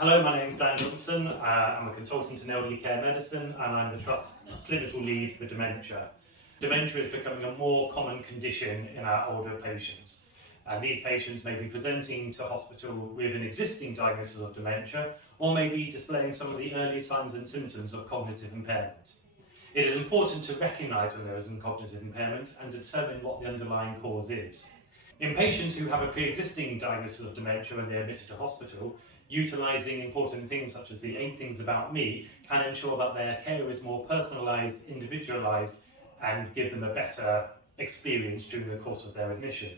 Hello, my name is Dan Johnson. I'm a consultant in elderly care medicine and I'm the Trust Clinical Lead for Dementia. Dementia is becoming a more common condition in our older patients. And these patients may be presenting to hospital with an existing diagnosis of dementia or may be displaying some of the early signs and symptoms of cognitive impairment. It is important to recognise when there is a cognitive impairment and determine what the underlying cause is. In patients who have a pre-existing diagnosis of dementia when they're admitted to hospital, utilising important things such as the 8 things about me can ensure that their care is more personalised, individualised and give them a better experience during the course of their admission.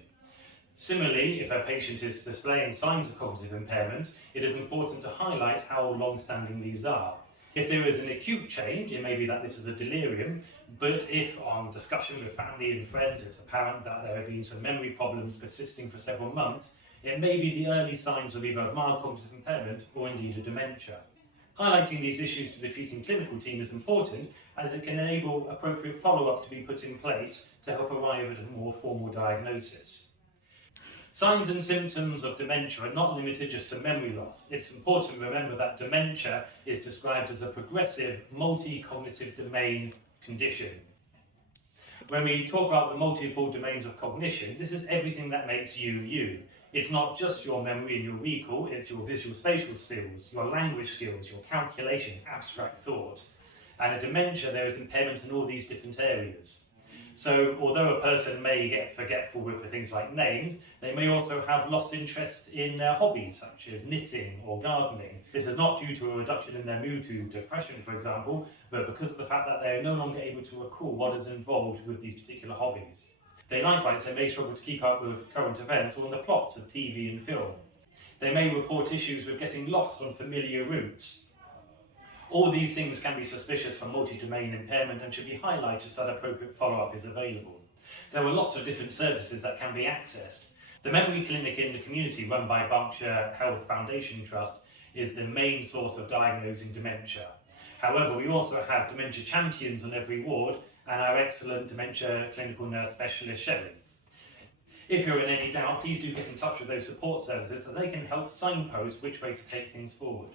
Similarly, if a patient is displaying signs of cognitive impairment, it is important to highlight how long-standing these are. If there is an acute change, it may be that this is a delirium, but if on discussion with family and friends it's apparent that there have been some memory problems persisting for several months, it may be the early signs of either mild cognitive impairment or indeed a dementia. Highlighting these issues to the treating clinical team is important as it can enable appropriate follow-up to be put in place to help arrive at a more formal diagnosis. Signs and symptoms of dementia are not limited just to memory loss. It's important to remember that dementia is described as a progressive multi-cognitive domain condition. When we talk about the multiple domains of cognition, this is everything that makes you, you. It's not just your memory and your recall, it's your visual spatial skills, your language skills, your calculation, abstract thought. And in dementia, there is impairment in all these different areas. So although a person may get forgetful with things like names, they may also have lost interest in their hobbies, such as knitting or gardening. This is not due to a reduction in their mood to depression, for example, but because of the fact that they are no longer able to recall what is involved with these particular hobbies. They likewise may struggle to keep up with current events or in the plots of TV and film. They may report issues with getting lost on familiar routes. All these things can be suspicious for multi-domain impairment and should be highlighted so that appropriate follow-up is available. There are lots of different services that can be accessed. The memory clinic in the community run by Berkshire NHS Foundation Trust is the main source of diagnosing dementia. However, we also have dementia champions on every ward and our excellent dementia clinical nurse specialist Shelley. If you're in any doubt, please do get in touch with those support services so they can help signpost which way to take things forward.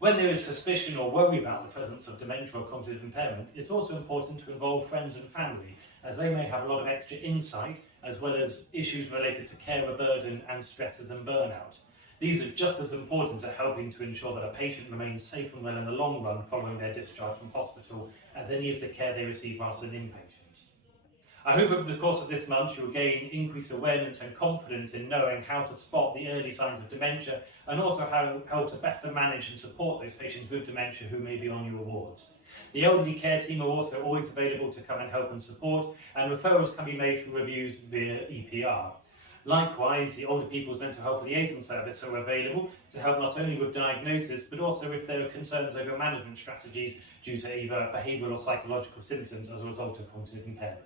When there is suspicion or worry about the presence of dementia or cognitive impairment, it's also important to involve friends and family, as they may have a lot of extra insight, as well as issues related to carer burden and stresses and burnout. These are just as important to helping to ensure that a patient remains safe and well in the long run following their discharge from hospital as any of the care they receive whilst an inpatient. I hope over the course of this month you'll gain increased awareness and confidence in knowing how to spot the early signs of dementia and also how to better manage and support those patients with dementia who may be on your wards. The elderly care team are also always available to come and help and support, and referrals can be made for reviews via EPR. Likewise, the Older People's Mental Health Liaison Service are available to help not only with diagnosis but also if there are concerns over management strategies due to either behavioural or psychological symptoms as a result of cognitive impairment.